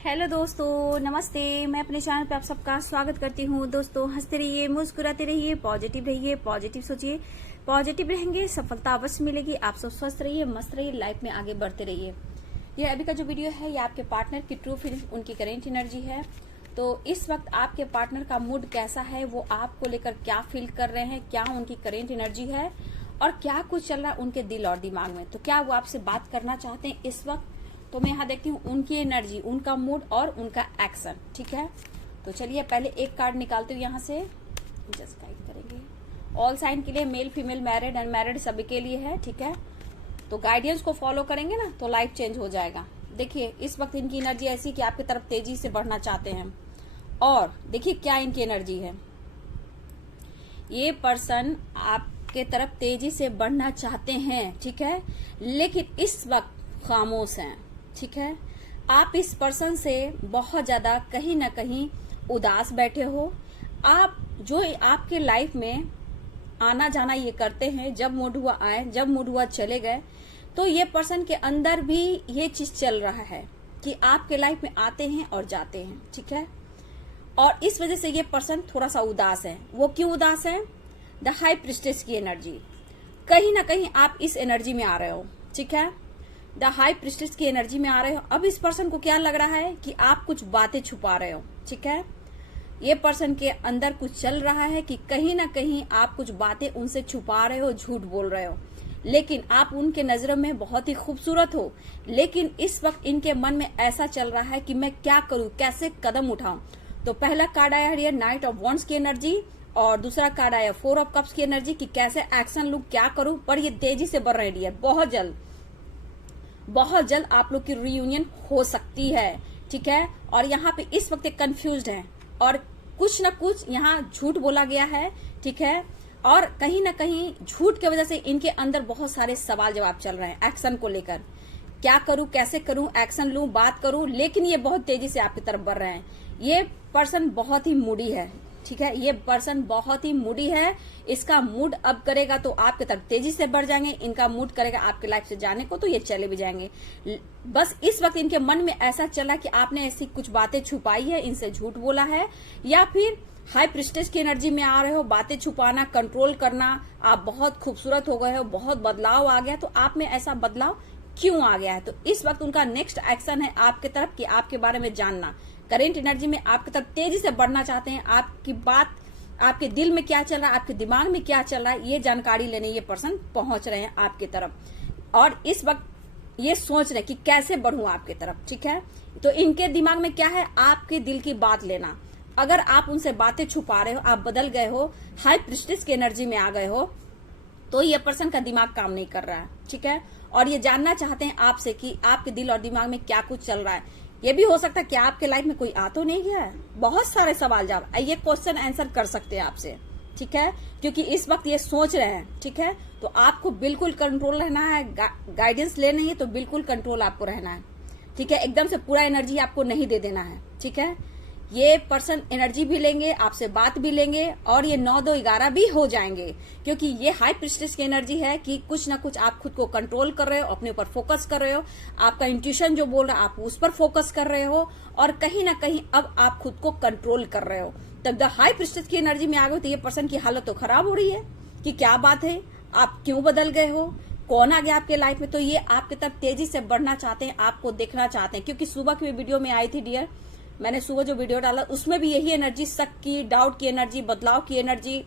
Hello दोस्तों, नमस्ते। मैं अपने चैनल पे आप सबका स्वागत करती हूँ। दोस्तों, हंसते रहिए, मुस्कुराते रहिए, पॉजिटिव रहिए, पॉजिटिव सोचिए। पॉजिटिव रहेंगे, सफलता अवश्य मिलेगी। आप सब स्वस्थ रहिए, मस्त रहिए, लाइफ में आगे बढ़ते रहिए। ये अभी का जो वीडियो है, ये आपके पार्टनर की ट्रू फीलिंग, उनकी करेंट एनर्जी है। तो इस वक्त आपके पार्टनर का मूड कैसा है, वो आपको लेकर क्या फील कर रहे हैं, क्या उनकी करेंट एनर्जी है और क्या कुछ चल रहा है उनके दिल और दिमाग में। तो क्या वो आपसे बात करना चाहते हैं इस वक्त? तो मैं यहाँ देखती हूँ उनकी एनर्जी, उनका मूड और उनका एक्शन। ठीक है, तो चलिए पहले एक कार्ड निकालती हूँ यहाँ से, जस्ट गाइड करेंगे। ऑल साइन के लिए, मेल फीमेल, मैरिड अनमैरिड सभी के लिए है। ठीक है, तो गाइडेंस को फॉलो करेंगे ना तो लाइफ चेंज हो जाएगा। देखिए इस वक्त इनकी एनर्जी ऐसी कि आपकी तरफ तेजी से बढ़ना चाहते हैं। और देखिए क्या इनकी एनर्जी है, ये पर्सन आपके तरफ तेजी से बढ़ना चाहते हैं। ठीक है, लेकिन इस वक्त खामोश हैं। ठीक है, आप इस पर्सन से बहुत ज्यादा कहीं ना कहीं उदास बैठे हो। आप जो आपके लाइफ में आना जाना ये करते हैं, जब मूड हुआ आए, जब मूड हुआ चले गए, तो ये पर्सन के अंदर भी ये चीज चल रहा है कि आपके लाइफ में आते हैं और जाते हैं। ठीक है, और इस वजह से ये पर्सन थोड़ा सा उदास है। वो क्यों उदास है? द हाई प्रिस्टेस की एनर्जी, कहीं ना कहीं आप इस एनर्जी में आ रहे हो। ठीक है, द हाई प्रिस्टेस की एनर्जी में आ रहे हो। अब इस पर्सन को क्या लग रहा है कि आप कुछ बातें छुपा रहे हो। ठीक है, ये पर्सन के अंदर कुछ चल रहा है कि कहीं ना कहीं आप कुछ बातें उनसे छुपा रहे हो, झूठ बोल रहे हो, लेकिन आप उनके नजरों में बहुत ही खूबसूरत हो। लेकिन इस वक्त इनके मन में ऐसा चल रहा है कि मैं क्या करूं, कैसे कदम उठाऊं। तो पहला कार्ड आया है नाइट ऑफ वॉन्ड्स की एनर्जी और दूसरा कार्ड आया 4 ऑफ कप्स की एनर्जी कि कैसे एक्शन लूं, क्या करूं। पर ये तेजी से बढ़ रही है, बहुत जल्द आप लोग की रियूनियन हो सकती है। ठीक है, और यहाँ पे इस वक्त कंफ्यूज्ड हैं और कुछ ना कुछ यहाँ झूठ बोला गया है। ठीक है, और कहीं ना कहीं झूठ की वजह से इनके अंदर बहुत सारे सवाल जवाब चल रहे हैं एक्शन को लेकर। क्या करूं, कैसे करूं, एक्शन लूं, बात करूं, लेकिन ये बहुत तेजी से आपकी तरफ बढ़ रहे हैं। ये पर्सन बहुत ही मूडी है। ठीक है, ये पर्सन बहुत ही मूडी है। इसका मूड अब करेगा तो आपके तरफ तेजी से बढ़ जाएंगे, इनका मूड करेगा आपके लाइफ से जाने को तो ये चले भी जाएंगे। बस इस वक्त इनके मन में ऐसा चला कि आपने ऐसी कुछ बातें छुपाई है, इनसे झूठ बोला है, या फिर हाई प्रिस्टेस की एनर्जी में आ रहे हो। बातें छुपाना, कंट्रोल करना, आप बहुत खूबसूरत हो गए हो, बहुत बदलाव आ गया। तो आप में ऐसा बदलाव क्यों आ गया है? तो इस वक्त उनका नेक्स्ट एक्शन है आपके तरफ कि आपके बारे में जानना। करेंट एनर्जी में आपकी तरफ तेजी से बढ़ना चाहते हैं। आपकी बात, आपके दिल में क्या चल रहा है, आपके दिमाग में क्या चल रहा है, ये जानकारी लेने ये पर्सन पहुंच रहे हैं आपकी तरफ। और इस वक्त ये सोच रहे हैं कि कैसे बढ़ूं आपकी तरफ। ठीक है, तो इनके दिमाग में क्या है, आपके दिल की बात लेना। अगर आप उनसे बातें छुपा रहे हो, आप बदल गए हो, हाई प्रिस्टेस की एनर्जी में आ गए हो, तो ये पर्सन का दिमाग काम नहीं कर रहा है। ठीक है, और ये जानना चाहते हैं आपसे कि आपके दिल और दिमाग में क्या कुछ चल रहा है। ये भी हो सकता है कि आपके लाइफ में कोई आ तो नहीं गया है। बहुत सारे सवाल जवाब ये क्वेश्चन आंसर कर सकते हैं आपसे। ठीक है, क्योंकि इस वक्त ये सोच रहे हैं। ठीक है, तो आपको बिल्कुल कंट्रोल रहना है, गाइडेंस लेनी है तो बिल्कुल कंट्रोल आपको रहना है। ठीक है, एकदम से पूरा एनर्जी आपको नहीं दे देना है। ठीक है, ये पर्सन एनर्जी भी लेंगे, आपसे बात भी लेंगे और ये 9, 2, 11 भी हो जाएंगे, क्योंकि ये हाई प्रिस्टेस की एनर्जी है कि कुछ ना कुछ आप खुद को कंट्रोल कर रहे हो, अपने ऊपर फोकस कर रहे हो। आपका इंट्यूशन जो बोल रहा है आप उस पर फोकस कर रहे हो और कहीं ना कहीं अब आप खुद को कंट्रोल कर रहे हो। तब द हाई प्रिस्टेस की एनर्जी में आ गए तो ये पर्सन की हालत तो खराब हो रही है कि क्या बात है, आप क्यों बदल गए हो, कौन आ गया आपके लाइफ में। तो ये आपकी तरफ तेजी से बढ़ना चाहते हैं, आपको देखना चाहते हैं। क्योंकि सुबह की वीडियो में आई थी डियर, मैंने सुबह जो वीडियो डाला उसमें भी यही एनर्जी, शक की, डाउट की एनर्जी, बदलाव की एनर्जी।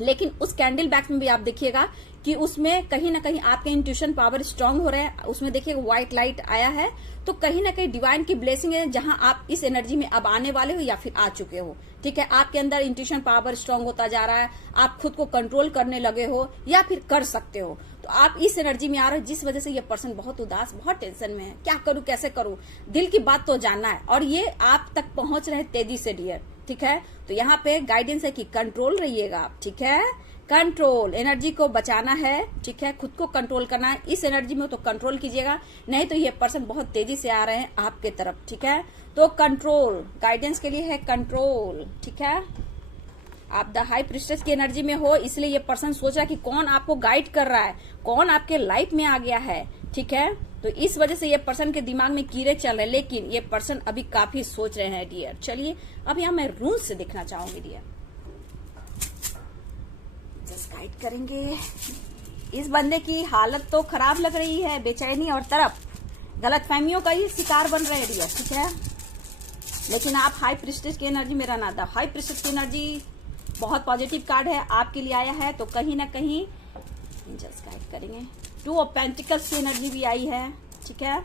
लेकिन उस कैंडल बैक में भी आप देखिएगा कि उसमें कहीं ना कहीं आपके इंट्यूशन पावर स्ट्रांग हो रहे हैं। उसमें देखिएगा व्हाइट लाइट आया है, तो कहीं ना कहीं डिवाइन की ब्लेसिंग है, जहां आप इस एनर्जी में अब आने वाले हो या फिर आ चुके हो। ठीक है, आपके अंदर इंट्यूशन पावर स्ट्रांग होता जा रहा है, आप खुद को कंट्रोल करने लगे हो या फिर कर सकते हो। तो आप इस एनर्जी में आ रहे हो, जिस वजह से ये पर्सन बहुत उदास, बहुत टेंशन में है। क्या करूं, कैसे करूं, दिल की बात तो जानना है और ये आप तक पहुंच रहे तेजी से डियर। ठीक है, तो यहाँ पे गाइडेंस है कि कंट्रोल रहिएगा आप। ठीक है, कंट्रोल, एनर्जी को बचाना है। ठीक है, खुद को कंट्रोल करना है। इस एनर्जी में तो कंट्रोल कीजिएगा, नहीं तो ये पर्सन बहुत तेजी से आ रहे हैं आपके तरफ। ठीक है, तो कंट्रोल गाइडेंस के लिए है, कंट्रोल। ठीक है, आप द हाई प्रिस्टेस की एनर्जी में हो, इसलिए ये पर्सन सोच रहा है कि कौन आपको गाइड कर रहा है, कौन आपके लाइफ में आ गया है। ठीक है। तो इस वजह से ये पर्सन के दिमाग में कीड़े चल रहे हैं, लेकिन ये पर्सन अभी काफी सोच रहे हैं डियर। चलिए अब यहाँ मैं रूल्स से देखना चाहूंगी डियर, जस्ट गाइड करेंगे। इस बंदे की हालत तो खराब लग रही है, बेचैनी और तरफ गलतफहमियों का ही शिकार बन रहे हैं डियर, ठीक है। लेकिन आप हाई प्रिस्टेज की एनर्जी में रहना था। हाई प्रिस्टेज की एनर्जी बहुत पॉजिटिव कार्ड है, आपके लिए आया है। तो कहीं ना कहीं जस्ट गाइड करेंगे। 2 ऑफ पेंटिकल्स की एनर्जी भी आई है, ठीक है।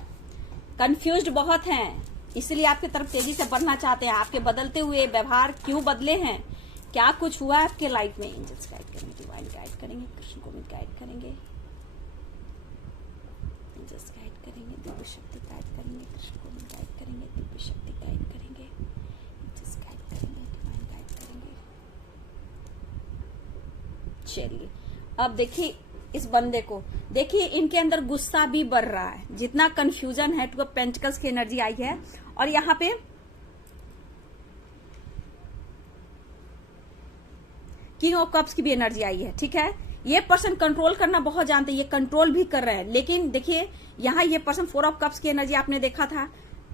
कंफ्यूज्ड बहुत हैं, इसलिए आपकी तरफ तेजी से बढ़ना चाहते हैं। आपके बदलते हुए व्यवहार क्यों बदले हैं, क्या कुछ हुआ है आपके लाइफ में। एंजल्स गाइड करेंगे, डिवाइन गाइड करेंगे, कृष्ण को भी गाइड करेंगे, एंजल्स गाइड करेंगे, दिव्य शक्ति गाइड करेंगे, कृष्ण को भी गाइड करेंगे, दिव्य शक्ति गाइड करेंगे, एंजल्स गाइड करेंगे, डिवाइन गाइड करेंगे। चलिए अब देखिए इस बंदे को, देखिए इनके अंदर गुस्सा भी बढ़ रहा है, जितना कंफ्यूजन है। 2 ऑफ पेंटिकल्स की एनर्जी आई है और यहाँ पे किंग ऑफ कप्स की भी एनर्जी आई है, ठीक है। ये पर्सन कंट्रोल करना बहुत जानते हैं, ये कंट्रोल भी कर रहे हैं। लेकिन देखिए यहाँ ये पर्सन 4 ऑफ कप्स की एनर्जी आपने देखा था,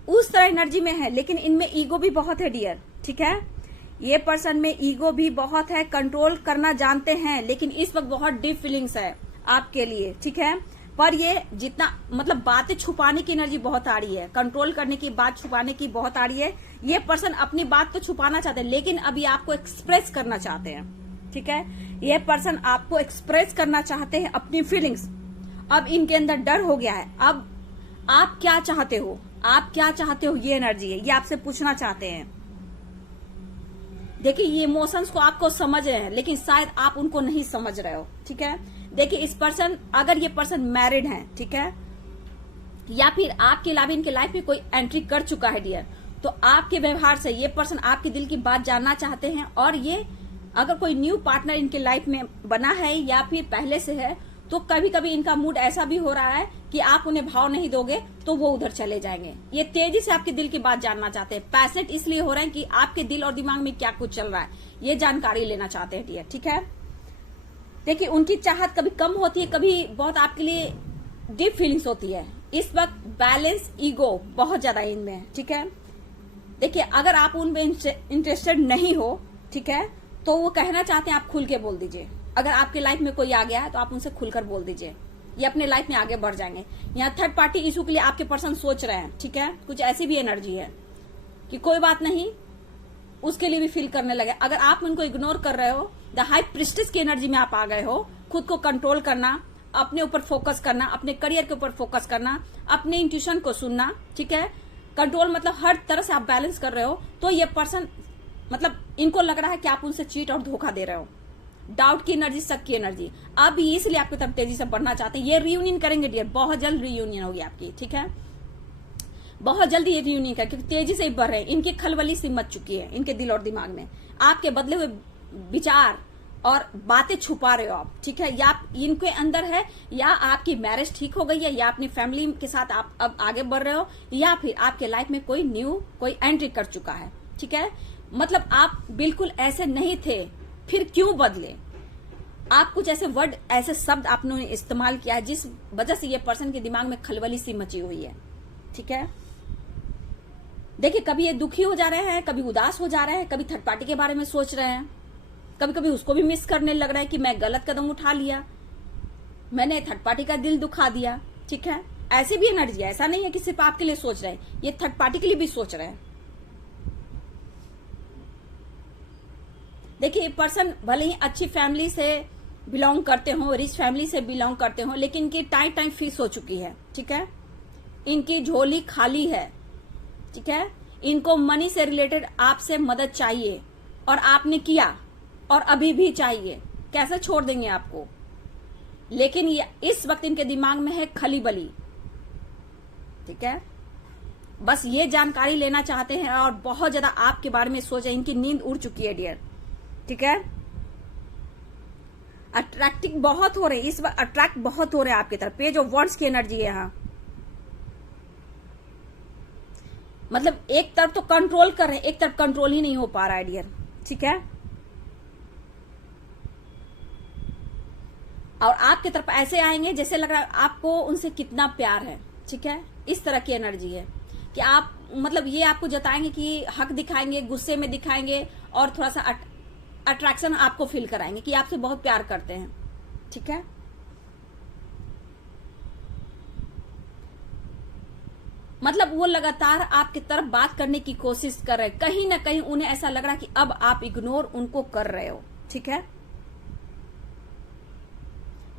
उस तरह एनर्जी में है, लेकिन इनमें ईगो भी बहुत है डियर, ठीक है। ये पर्सन में ईगो भी बहुत है, कंट्रोल करना जानते हैं, लेकिन इस वक्त बहुत डीप फीलिंग्स है आपके लिए, ठीक है। पर ये जितना मतलब बातें छुपाने की एनर्जी बहुत आ रही है, कंट्रोल करने की, बात छुपाने की बहुत आ रही है। ये पर्सन अपनी बात तो छुपाना चाहते हैं, लेकिन अभी आपको एक्सप्रेस करना चाहते हैं, ठीक है। ये पर्सन आपको एक्सप्रेस करना चाहते हैं अपनी फीलिंग्स। अब इनके अंदर डर हो गया है। अब आप क्या चाहते हो, आप क्या चाहते हो, ये एनर्जी है, ये आपसे पूछना चाहते हैं। देखिए ये इमोशंस को आपको समझ रहे हैं, लेकिन शायद आप उनको नहीं समझ रहे हो, ठीक है। देखिए इस पर्सन, अगर ये पर्सन मैरिड है, ठीक है, या फिर आपके अलावा इनके लाइफ में कोई एंट्री कर चुका है डियर, तो आपके व्यवहार से ये पर्सन आपके दिल की बात जानना चाहते हैं। और ये अगर कोई न्यू पार्टनर इनके लाइफ में बना है या फिर पहले से है, तो कभी कभी इनका मूड ऐसा भी हो रहा है कि आप उन्हें भाव नहीं दोगे तो वो उधर चले जाएंगे। ये तेजी से आपके दिल की बात जानना चाहते हैं। पैशनेट इसलिए हो रहे हैं कि आपके दिल और दिमाग में क्या कुछ चल रहा है, ये जानकारी लेना चाहते हैं डियर, ठीक है। देखिए उनकी चाहत कभी कम होती है, कभी बहुत आपके लिए डीप फीलिंग्स होती है। इस वक्त बैलेंस ईगो बहुत ज्यादा इनमें है, ठीक है। देखिए अगर आप उनमें इंटरेस्टेड नहीं हो, ठीक है, तो वो कहना चाहते हैं आप खुल के बोल दीजिए। अगर आपके लाइफ में कोई आ गया है तो आप उनसे खुलकर बोल दीजिए, ये अपने लाइफ में आगे बढ़ जाएंगे। यहाँ थर्ड पार्टी इशू के लिए आपके पर्सन सोच रहे हैं, ठीक है। कुछ ऐसी भी एनर्जी है कि कोई बात नहीं, उसके लिए भी फील करने लगे। अगर आप उनको इग्नोर कर रहे हो, द हाई प्रिस्टेस की एनर्जी में आप आ गए हो, खुद को कंट्रोल करना, अपने ऊपर फोकस करना, अपने करियर के ऊपर फोकस करना, अपने इंट्यूशन को सुनना, ठीक है। कंट्रोल मतलब हर तरह से आप बैलेंस कर रहे हो, तो ये पर्सन मतलब इनको लग रहा है कि आप उनसे चीट और धोखा दे रहे हो। डाउट की एनर्जी, शक की एनर्जी, अब इसलिए आपकी तरफ तेजी से बढ़ना चाहते हैं। ये रियूनियन करेंगे डियर, बहुत जल्द रियूनियन होगी आपकी, ठीक है। बहुत जल्दी ये रियूनियन करें, क्योंकि तेजी से बढ़ रहे हैं। इनकी खलबली सी मच चुकी है इनके दिल और दिमाग में। आपके बदले हुए विचार और बातें छुपा रहे हो आप, ठीक है। या इनके अंदर है, या आपकी मैरिज ठीक हो गई है, या अपनी फैमिली के साथ आप अब आगे बढ़ रहे हो, या फिर आपके लाइफ में कोई न्यू कोई एंट्री कर चुका है, ठीक है। मतलब आप बिल्कुल ऐसे नहीं थे, फिर क्यों बदले। आप कुछ ऐसे वर्ड, ऐसे शब्द आपने इस्तेमाल किया है जिस वजह से ये पर्सन के दिमाग में खलबली सी मची हुई है, ठीक है। देखिए कभी ये दुखी हो जा रहे हैं, कभी उदास हो जा रहे हैं, कभी थर्ड पार्टी के बारे में सोच रहे हैं, कभी कभी उसको भी मिस करने लग रहा है कि मैं गलत कदम उठा लिया, मैंने थर्ड पार्टी का दिल दुखा दिया, ठीक है। ऐसी भी एनर्जी है, ऐसा नहीं है कि सिर्फ आपके लिए सोच रहे हैं, ये थर्ड पार्टी के लिए भी सोच रहे हैं। देखिए पर्सन भले ही अच्छी फैमिली से बिलोंग करते हो, रिच फैमिली से बिलोंग करते हो, लेकिन इनकी टाइम फिक्स हो चुकी है, ठीक है। इनकी झोली खाली है, ठीक है। इनको मनी से रिलेटेड आपसे मदद चाहिए और आपने किया, और अभी भी चाहिए, कैसे छोड़ देंगे आपको। लेकिन ये इस वक्त इनके दिमाग में है खली बली, ठीक है। बस ये जानकारी लेना चाहते हैं और बहुत ज्यादा आपके बारे में सोच रहे हैं। इनकी नींद उड़ चुकी है डियर, ठीक है। अट्रैक्टिव बहुत हो रहे हैं इस बार, अट्रैक्ट बहुत हो रहे हैं आपकी तरफ। पेज ऑफ वर्ड्स की एनर्जी है यहाँ, मतलब एक तरफ तो कंट्रोल कर रहे हैं, एक तरफ कंट्रोल ही नहीं हो पा रहा है डियर, ठीक है। और आपकी तरफ ऐसे आएंगे जैसे लग रहा है आपको उनसे कितना प्यार है, ठीक है। इस तरह की एनर्जी है कि आप मतलब ये आपको जताएंगे कि हक दिखाएंगे, गुस्से में दिखाएंगे और थोड़ा सा अट्रैक्शन आपको फील कराएंगे कि आपसे बहुत प्यार करते हैं, ठीक है। मतलब वो लगातार आपकी तरफ बात करने की कोशिश कर रहे हैं, कहीं ना कहीं उन्हें ऐसा लग रहा है कि अब आप इग्नोर उनको कर रहे हो, ठीक है।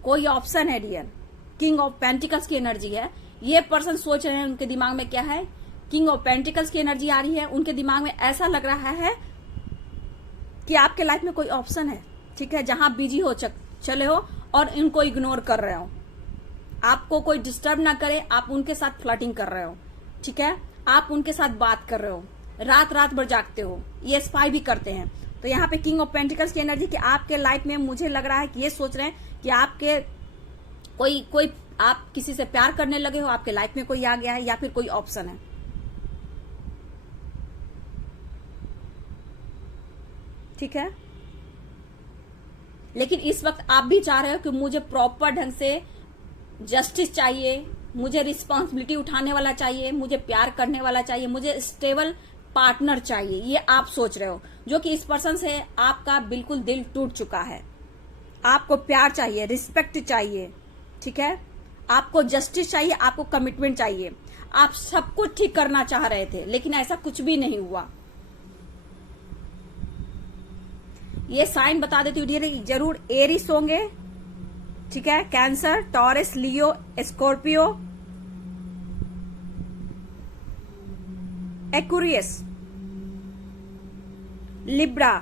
कोई ऑप्शन है डियर, किंग ऑफ पेंटिकल्स की एनर्जी है। ये पर्सन सोच रहे हैं, उनके दिमाग में क्या है, किंग ऑफ पेंटिकल्स की एनर्जी आ रही है। उनके दिमाग में ऐसा लग रहा है कि आपके लाइफ में कोई ऑप्शन है, ठीक है, जहां बिजी हो चले हो और इनको इग्नोर कर रहे हो। आपको कोई डिस्टर्ब ना करे, आप उनके साथ फ्लर्टिंग कर रहे हो, ठीक है। आप उनके साथ बात कर रहे हो, रात रात भर जागते हो, ये स्पाई भी करते हैं। तो यहाँ पे किंग ऑफ पेंटिकल्स की एनर्जी कि आपके लाइफ में मुझे लग रहा है कि ये सोच रहे हैं कि आपके कोई आप किसी से प्यार करने लगे हो, आपके लाइफ में कोई आ गया है या फिर कोई ऑप्शन है, ठीक है। लेकिन इस वक्त आप भी चाह रहे हो कि मुझे प्रॉपर ढंग से जस्टिस चाहिए, मुझे रिस्पॉन्सिबिलिटी उठाने वाला चाहिए, मुझे प्यार करने वाला चाहिए, मुझे स्टेबल पार्टनर चाहिए, ये आप सोच रहे हो। जो कि इस पर्सन से आपका बिल्कुल दिल टूट चुका है। आपको प्यार चाहिए, रिस्पेक्ट चाहिए, ठीक है। आपको जस्टिस चाहिए, आपको कमिटमेंट चाहिए। आप सब कुछ ठीक करना चाह रहे थे लेकिन ऐसा कुछ भी नहीं हुआ। ये साइन बता देती हूँ, जरूर एरिस होंगे, ठीक है। कैंसर, टॉरस, लियो, स्कॉर्पियो, एक्वेरियस, लिब्रा।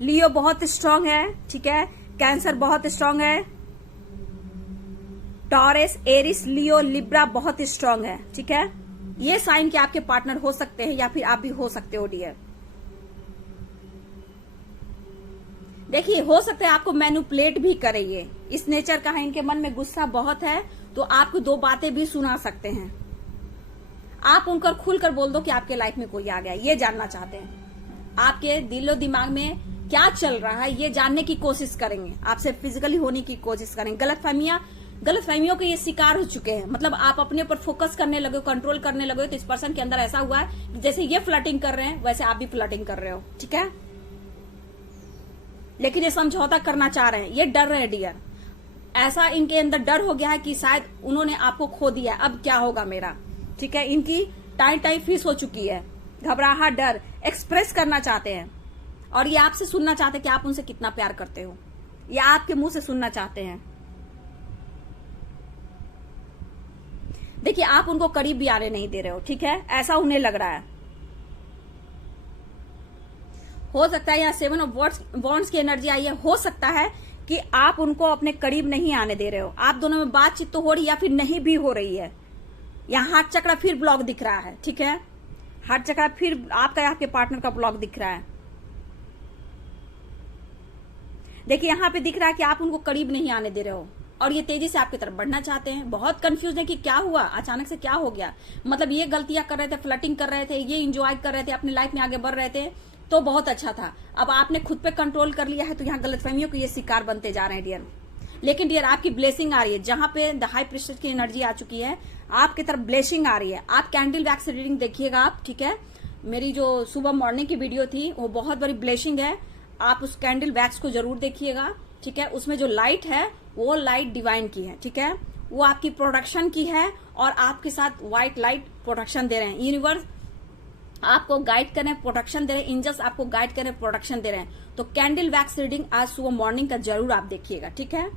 लियो बहुत स्ट्रांग है, ठीक है। कैंसर बहुत स्ट्रांग है। टॉरस, एरिस, लियो, लिब्रा बहुत स्ट्रांग है, ठीक है। ये साइन के आपके पार्टनर हो सकते हैं या फिर आप भी हो सकते हो डियर। देखिए, हो सकता है आपको मैनिपुलेट भी करे। ये इस नेचर का है, इनके मन में गुस्सा बहुत है तो आपको दो बातें भी सुना सकते हैं। आप उनकर खुलकर बोल दो कि आपके लाइफ में कोई आ गया, ये जानना चाहते हैं। आपके दिलो दिमाग में क्या चल रहा है ये जानने की कोशिश करेंगे, आपसे फिजिकली होने की कोशिश करेंगे। गलतफहमियों के ये शिकार हो चुके हैं। मतलब आप अपने ऊपर फोकस करने लगे हो, कंट्रोल करने लगे हो। तो इस पर्सन के अंदर ऐसा हुआ है कि जैसे ये फ्लर्टिंग कर रहे हैं वैसे आप भी फ्लर्टिंग कर रहे हो, ठीक है। लेकिन ये समझौता करना चाह रहे हैं, ये डर रहे हैं डियर। ऐसा इनके अंदर डर हो गया है कि शायद उन्होंने आपको खो दिया, अब क्या होगा मेरा, ठीक है। इनकी टाई फिस हो चुकी है, घबराहट, डर एक्सप्रेस करना चाहते हैं और ये आपसे सुनना चाहते हैं कि आप उनसे कितना प्यार करते हो। ये आपके मुंह से सुनना चाहते हैं। देखिए, आप उनको करीब भी आने नहीं दे रहे हो, ठीक है, ऐसा उन्हें लग रहा है। हो सकता है यहाँ 7 ऑफ वॉन्ड्स की एनर्जी आई है। हो सकता है कि आप उनको अपने करीब नहीं आने दे रहे हो। आप दोनों में बातचीत तो हो रही है या फिर नहीं भी हो रही है। यहाँ हार्ट चक्र फिर ब्लॉक दिख रहा है, ठीक है। हार्ट चक्र फिर आपके पार्टनर का ब्लॉक दिख रहा है। देखिए, यहाँ पे दिख रहा है कि आप उनको करीब नहीं आने दे रहे हो और ये तेजी से आपकी तरफ बढ़ना चाहते हैं। बहुत कंफ्यूज है कि क्या हुआ, अचानक से क्या हो गया। मतलब ये गलतियां कर रहे थे, फ्लर्टिंग कर रहे थे, ये इंजॉय कर रहे थे, अपनी लाइफ में आगे बढ़ रहे थे तो बहुत अच्छा था। अब आपने खुद पे कंट्रोल कर लिया है तो यहाँ गलतफहमियों के ये शिकार बनते जा रहे हैं डियर। लेकिन डियर, आपकी ब्लेसिंग आ रही है। जहां पे द हाई प्रीस्टेस की एनर्जी आ चुकी है, आपकी तरफ ब्लेसिंग आ रही है। आप कैंडल वैक्स रीडिंग देखिएगा आप, ठीक है। मेरी जो सुबह मॉर्निंग की वीडियो थी वो बहुत बड़ी ब्लेसिंग है। आप उस कैंडल वैक्स को जरूर देखिएगा, ठीक है। उसमें जो लाइट है वो लाइट डिवाइन की है, ठीक है। वो आपकी प्रोडक्शन की है और आपके साथ व्हाइट लाइट प्रोडक्शन दे रहे हैं। यूनिवर्स आपको गाइड कर रहे हैं, प्रोटेक्शन दे रहे हैं। एंजल्स आपको गाइड कर रहे हैं, प्रोटेक्शन दे रहे हैं। तो कैंडल वैक्स रीडिंग आज सुबह मॉर्निंग का जरूर आप देखिएगा, ठीक है।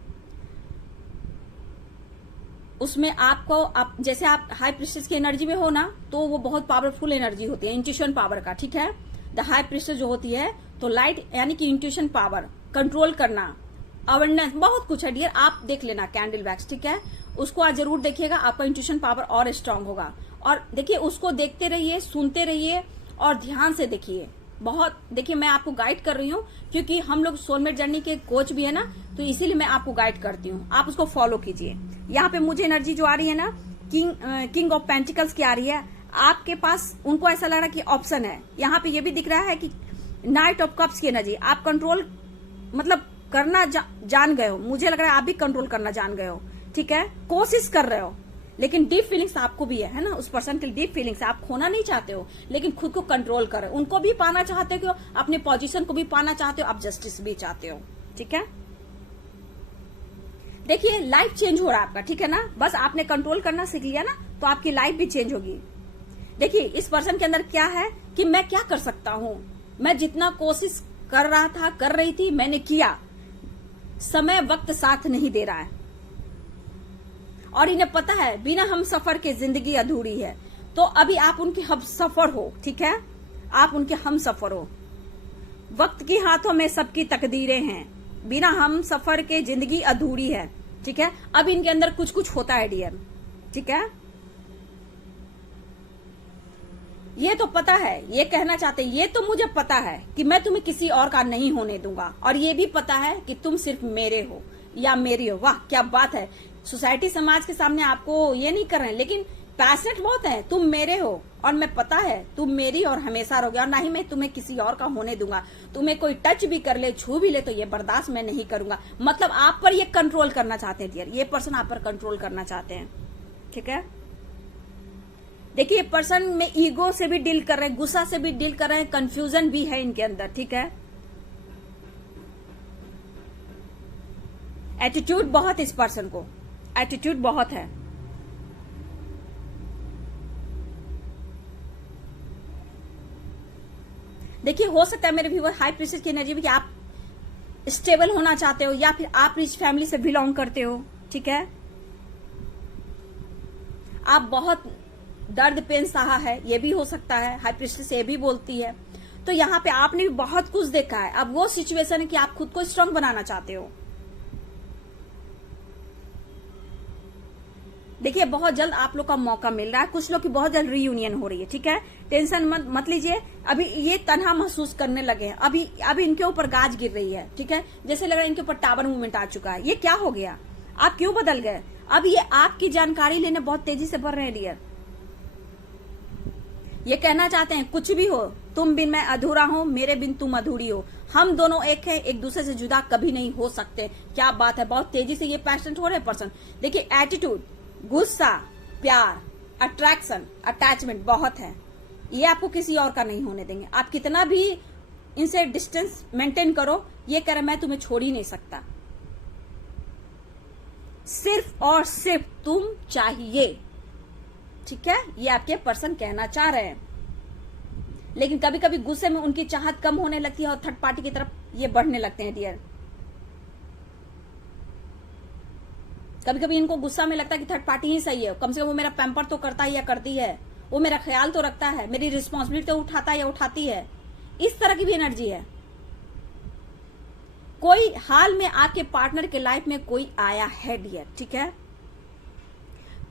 उसमें आप जैसे आप हाई प्रीस्टेस की एनर्जी में हो ना, तो वो बहुत पावरफुल एनर्जी होती है, इंट्यूशन पावर का, ठीक है। द हाई प्रीस्टेस जो होती है तो लाइट यानी कि इंट्यूशन पावर, कंट्रोल करना, अवेयरनेस, बहुत कुछ है डियर। आप देख लेना कैंडल वैक्स, ठीक है। उसको आज जरूर देखिएगा, आपका इंट्यूशन पावर और स्ट्रांग होगा। और देखिए, उसको देखते रहिए, सुनते रहिए और ध्यान से देखिए। बहुत देखिए, मैं आपको गाइड कर रही हूँ क्योंकि हम लोग सोलमेट जर्नी के कोच भी है ना, तो इसीलिए मैं आपको गाइड करती हूँ। आप उसको फॉलो कीजिए। यहाँ पे मुझे एनर्जी जो आ रही है ना, किंग ऑफ पेंटिकल्स की आ रही है। आपके पास उनको ऐसा लग रहा है कि ऑप्शन है। यहाँ पे ये भी दिख रहा है कि नाइट ऑफ कप्स की एनर्जी। आप कंट्रोल मतलब करना जान गए हो, मुझे लग रहा है आप भी कंट्रोल करना जान गए हो, ठीक है, कोशिश कर रहे हो, लेकिन डीप फीलिंग्स आपको भी है ना, उस पर्सन के डीप फीलिंग्स आप खोना नहीं चाहते हो, लेकिन खुद को कंट्रोल कर रहे हो, उनको भी पाना चाहते हो, अपने पोजीशन को भी पाना चाहते हो, आप जस्टिस भी चाहते हो, ठीक है। देखिए लाइफ चेंज हो रहा है आपका, ठीक है ना, बस आपने कंट्रोल करना सीख लिया ना, तो आपकी लाइफ भी चेंज होगी। देखिए इस पर्सन के अंदर क्या है कि मैं क्या कर सकता हूं, मैं जितना कोशिश कर रहा था, कर रही थी, मैंने किया, समय वक्त साथ नहीं दे रहा है, और इन्हें पता है बिना हम सफर के जिंदगी अधूरी है। तो अभी आप उनके हम सफर हो, ठीक है, आप उनके हम सफर हो। वक्त के हाथों में सबकी तकदीरें हैं, बिना हम सफर के जिंदगी अधूरी है, ठीक है। अब इनके अंदर कुछ कुछ होता है डियर, ठीक है, ये तो पता है, ये कहना चाहते हैं, ये तो मुझे पता है कि मैं तुम्हें किसी और का नहीं होने दूंगा, और ये भी पता है कि तुम सिर्फ मेरे हो या मेरी हो। वाह क्या बात है, सोसाइटी समाज के सामने आपको ये नहीं कर रहे हैं, लेकिन पैशनेट बहुत है, तुम मेरे हो और मैं पता है तुम मेरी और हमेशा रहोगे, और ना ही मैं तुम्हें किसी और का होने दूंगा। तुम्हें कोई टच भी कर ले, छू भी ले, तो ये बर्दाश्त मैं नहीं करूंगा। मतलब आप पर ये कंट्रोल करना चाहते हैं डियर, ये पर्सन आप पर कंट्रोल करना चाहते हैं, ठीक है। देखिए ये पर्सन में ईगो से भी डील कर रहे हैं, गुस्सा से भी डील कर रहे हैं, कंफ्यूजन भी है इनके अंदर, ठीक है। एटीट्यूड बहुत, इस पर्सन को एटीट्यूड बहुत है। देखिए हो सकता है मेरे व्यूअर हाई प्रीस्टेस की एनर्जी भी कि आप स्टेबल होना चाहते हो, या फिर आप रिच फैमिली से बिलोंग करते हो, ठीक है। आप बहुत दर्द पेन सहा है, ये भी हो सकता है, हाई प्रीस्टेस ये भी बोलती है। तो यहाँ पे आपने भी बहुत कुछ देखा है, अब वो सिचुएशन है कि आप खुद को स्ट्रांग बनाना चाहते हो। देखिए बहुत जल्द आप लोग का मौका मिल रहा है, कुछ लोग की बहुत जल्द रीयूनियन हो रही है, ठीक है। टेंशन मत लीजिए, अभी ये तन्हा महसूस करने लगे हैं, अभी इनके ऊपर गाज गिर रही है, ठीक है, जैसे लग रहा है इनके ऊपर टावर मूवमेंट आ चुका है। ये क्या हो गया, आप क्यों बदल गए? अब ये आपकी जानकारी लेने बहुत तेजी से बढ़ रहे हैं डियर। ये कहना चाहते हैं कुछ भी हो, तुम बिन मैं अधूरा हूं, मेरे बिन तुम अधूरी हो, हम दोनों एक हैं, एक दूसरे से जुदा कभी नहीं हो सकते। क्या बात है, बहुत तेजी से ये पैशनेट हो रहे हैं पर्सन। देखिए एटीट्यूड, गुस्सा, प्यार, अट्रैक्शन, अटैचमेंट बहुत है, ये आपको किसी और का नहीं होने देंगे। आप कितना भी इनसे डिस्टेंस मेंटेन करो, ये कह रहे मैं तुम्हें छोड़ ही नहीं सकता, सिर्फ और सिर्फ तुम चाहिए, ठीक है, ये आपके पर्सन कहना चाह रहे हैं। लेकिन कभी कभी गुस्से में उनकी चाहत कम होने लगती है और थर्ड पार्टी की तरफ ये बढ़ने लगते हैं डियर। कभी कभी इनको गुस्सा में लगता है कि थर्ड पार्टी ही सही है, कम से कम वो मेरा पैम्पर तो करता है या करती है, वो मेरा ख्याल तो रखता है, मेरी रिस्पॉन्सिबिलिटी तो उठाता है या उठाती है। इस तरह की भी एनर्जी है। कोई हाल में आपके पार्टनर के लाइफ में कोई आया है डियर, ठीक है,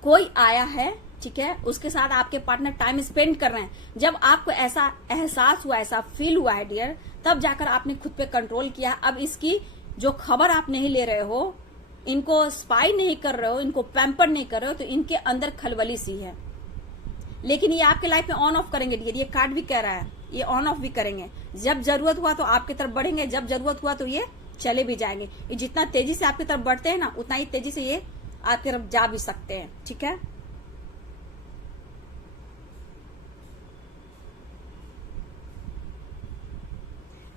कोई आया है, ठीक है, उसके साथ आपके पार्टनर टाइम स्पेंड कर रहे हैं। जब आपको ऐसा एहसास हुआ, ऐसा फील हुआ है डियर, तब जाकर आपने खुद पे कंट्रोल किया। अब इसकी जो खबर आप नहीं ले रहे हो, इनको स्पाई नहीं कर रहे हो, इनको पैम्पर नहीं कर रहे हो, तो इनके अंदर खलबली सी है। लेकिन ये आपके लाइफ में ऑन ऑफ करेंगे डियर, ये कार्ड भी कह रहा है, ये ऑन ऑफ भी करेंगे। जब जरूरत हुआ तो आपकी तरफ बढ़ेंगे, जब जरूरत हुआ तो ये चले भी जाएंगे। ये जितना तेजी से आपकी तरफ बढ़ते हैं ना, उतना ही तेजी से ये आपकी तरफ जा भी सकते हैं, ठीक है।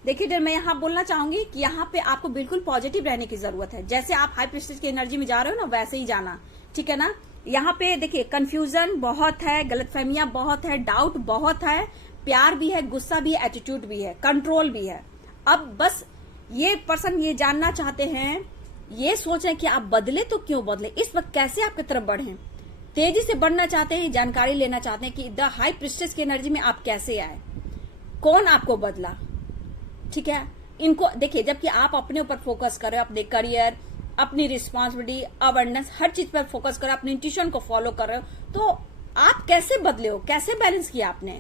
देखिए डियर, मैं यहाँ बोलना चाहूंगी कि यहाँ पे आपको बिल्कुल पॉजिटिव रहने की जरूरत है। जैसे आप हाई प्रीस्टेस की एनर्जी में जा रहे हो ना, वैसे ही जाना, ठीक है ना। यहाँ पे देखिए कंफ्यूजन बहुत है, गलतफहमियां बहुत है, डाउट बहुत है, प्यार भी है, गुस्सा भी है, एटीट्यूड भी है, कंट्रोल भी है। अब बस ये पर्सन ये जानना चाहते हैं, ये सोच रहे हैं कि आप बदले तो क्यों बदले, इस वक्त कैसे आपकी तरफ बढ़े, तेजी से बढ़ना चाहते हैं, जानकारी लेना चाहते हैं कि द हाई प्रीस्टेस की एनर्जी में आप कैसे आए, कौन आपको बदला, ठीक है। इनको देखिए, जबकि आप अपने ऊपर फोकस कर रहे हो, अपने करियर, अपनी रिस्पॉन्सिबिलिटी, अवेयरनेस, हर चीज पर फोकस कर रहे हो, अपने इंट्यूशन को फॉलो कर रहे हो, तो आप कैसे बदले हो, कैसे बैलेंस किया आपने,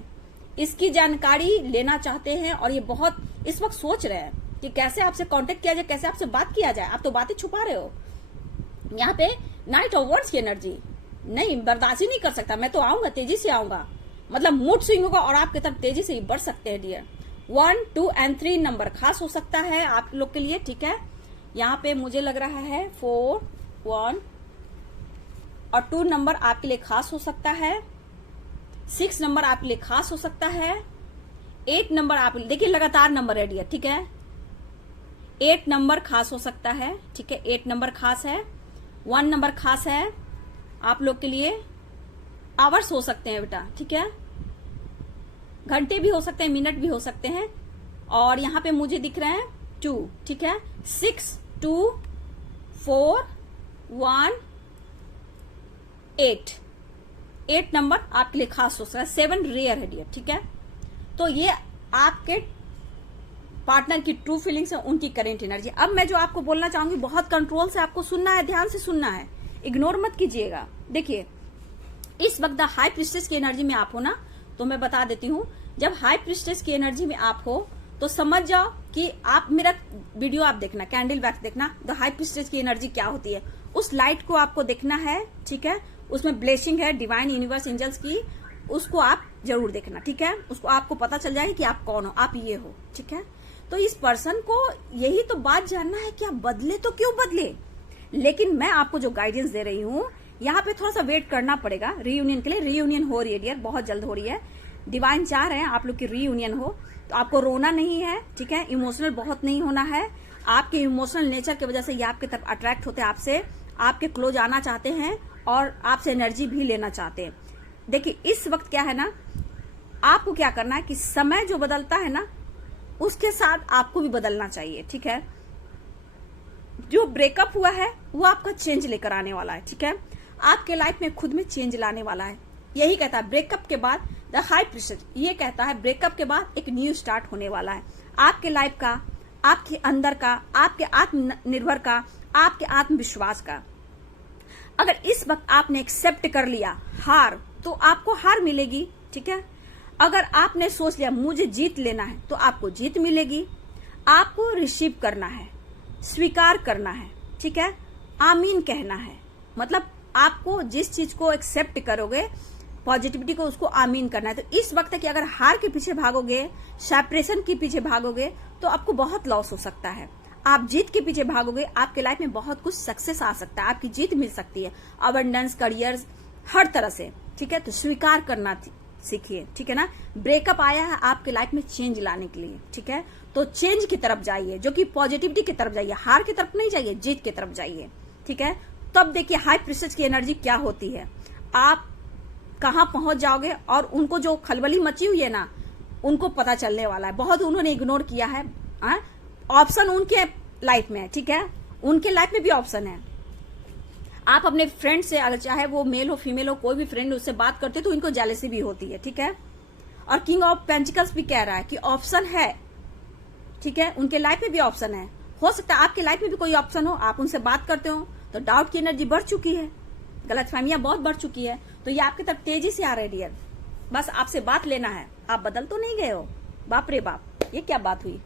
इसकी जानकारी लेना चाहते हैं। और ये बहुत इस वक्त सोच रहे हैं कि कैसे आपसे कांटेक्ट किया जाए, कैसे आपसे बात किया जाए। आप तो बातें छुपा रहे हो। यहाँ पे नाइट ऑफ वर्ड्स की एनर्जी, नहीं बर्दाश्त ही नहीं कर सकता, मैं तो आऊंगा, तेजी से आऊंगा, मतलब मूड स्विंग होगा और आपकी तरफ तेजी से बढ़ सकते हैं डियर। 1, 2 और 3 नंबर खास हो सकता है आप लोग के लिए, ठीक है। यहाँ पे मुझे लग रहा है 4, 1 और 2 नंबर आपके लिए खास हो सकता है। 6 नंबर आपके लिए खास हो सकता है। 8 नंबर आप देखिए लगातार नंबर है डियर, ठीक है। 8 नंबर खास हो सकता है, ठीक है। 8 नंबर खास है। 1 नंबर खास है आप लोग के लिए। आवर्स हो सकते हैं बेटा, ठीक है। घंटे भी हो सकते हैं, मिनट भी हो सकते हैं। और यहां पे मुझे दिख रहे हैं 2, ठीक है। 6, 2, 4, 1, 8। 8 नंबर आपके लिए खास हो सकता है। 7 रेयर है डियर, ठीक है। तो ये आपके पार्टनर की ट्रू फीलिंग्स है, उनकी करेंट एनर्जी। अब मैं जो आपको बोलना चाहूंगी, बहुत कंट्रोल से आपको सुनना है, ध्यान से सुनना है, इग्नोर मत कीजिएगा। देखिए इस वक्त हाई प्रिस्टेस की एनर्जी में आप हो ना, तो मैं बता देती हूँ, जब हाई प्रिस्टेस की एनर्जी में आप हो तो समझ जाओ कि आप मेरा वीडियो आप देखना, कैंडल वैक्स देखना, द हाई प्रिस्टेस की एनर्जी क्या होती है, उस लाइट को आपको देखना है, ठीक है। उसमें ब्लेसिंग है डिवाइन यूनिवर्स एंजल्स की, उसको आप जरूर देखना, ठीक है। उसको आपको पता चल जाएगा कि आप कौन हो, आप ये हो, ठीक है। तो इस पर्सन को यही तो बात जानना है कि आप बदले तो क्यों बदले। लेकिन मैं आपको जो गाइडेंस दे रही हूँ, यहाँ पे थोड़ा सा वेट करना पड़ेगा रीयूनियन के लिए। रीयूनियन हो रही है डियर, बहुत जल्द हो रही है। डिवाइन चाह रहे हैं आप लोग की रीयूनियन हो, तो आपको रोना नहीं है, ठीक है। इमोशनल बहुत नहीं होना है। आपके इमोशनल नेचर की वजह से ये आपके तरफ अट्रैक्ट होते हैं, आपसे आपके क्लोज आना चाहते हैं और आपसे एनर्जी भी लेना चाहते हैं। देखिए इस वक्त क्या है ना, आपको क्या करना है कि समय जो बदलता है ना, उसके साथ आपको भी बदलना चाहिए, ठीक है। जो ब्रेकअप हुआ है वो आपका चेंज लेकर आने वाला है, ठीक है। आपके लाइफ में खुद में चेंज लाने वाला है। यही कहता है ब्रेकअप के बाद द हाई प्रिस्टेस, ये कहता है ब्रेकअप के बाद एक न्यू स्टार्ट होने वाला है आपके लाइफ का, आपके अंदर का, आपके आत्मनिर्भर का, आपके आत्मविश्वास का। अगर इस वक्त आपने एक्सेप्ट कर लिया हार, तो आपको हार मिलेगी, ठीक है। अगर आपने सोच लिया मुझे जीत लेना है, तो आपको जीत मिलेगी। आपको रिसीव करना है, स्वीकार करना है, ठीक है। आमीन कहना है, मतलब आपको जिस चीज को एक्सेप्ट करोगे, पॉजिटिविटी को, उसको आमीन करना है। तो इस वक्त है कि अगर हार के पीछे भागोगे, सेपरेशन के पीछे भागोगे, तो आपको बहुत लॉस हो सकता है। आप जीत के पीछे भागोगे, आपके लाइफ में बहुत कुछ सक्सेस आ सकता है, आपकी जीत मिल सकती है, अबंडेंस, करियर, हर तरह से, ठीक है। तो स्वीकार करना सीखिए, ठीक है ना। ब्रेकअप आया है आपके लाइफ में चेंज लाने के लिए, ठीक है। तो चेंज की तरफ जाइए, जो कि पॉजिटिविटी की तरफ जाइए, हार की तरफ नहीं जाइए, जीत की तरफ जाइए, ठीक है। तब देखिए हाई प्रिस्टेस की एनर्जी क्या होती है, आप कहां पहुंच जाओगे। और उनको जो खलबली मची हुई है ना, उनको पता चलने वाला है। बहुत उन्होंने इग्नोर किया है, ऑप्शन उनके लाइफ में है, ठीक है। उनके लाइफ में भी ऑप्शन है। आप अपने फ्रेंड से, अगर चाहे वो मेल हो फीमेल हो, कोई भी फ्रेंड उससे बात करते हो, तो इनको जेलसी भी होती है, ठीक है। और किंग ऑफ पेंटिकल्स भी कह रहा है कि ऑप्शन है, ठीक है। उनके लाइफ में भी ऑप्शन है। हो सकता है आपके लाइफ में भी कोई ऑप्शन हो, आप उनसे बात करते हो तो डाउट की एनर्जी बढ़ चुकी है, गलतफहमियां बहुत बढ़ चुकी है, तो ये आपकी तरफ तेजी से आ रहे डियर। बस आपसे बात लेना है, आप बदल तो नहीं गए हो। बाप रे बाप, ये क्या बात हुई।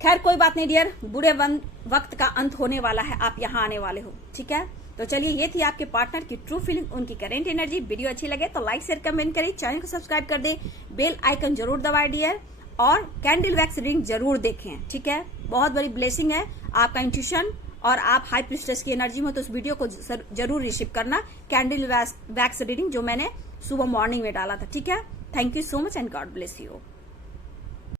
खैर कोई बात नहीं डियर, बुरे वक्त का अंत होने वाला है, आप यहाँ आने वाले हो, ठीक है। तो चलिए, ये थी आपके पार्टनर की ट्रू फीलिंग, उनकी करेंट एनर्जी। वीडियो अच्छी लगे तो लाइक शेयर कमेंट करें, चैनल को सब्सक्राइब कर दे, बेल आइकन जरूर दबाए डियर, और कैंडल वैक्स रीडिंग जरूर देखें, ठीक है। बहुत बड़ी ब्लेसिंग है आपका इंट्यूशन, और आप हाई प्रिस्टेस की एनर्जी में, तो उस वीडियो को जरूर रिसीव करना, कैंडल वैक्स रीडिंग जो मैंने सुबह मॉर्निंग में डाला था, ठीक है। Thank you so much and God bless you.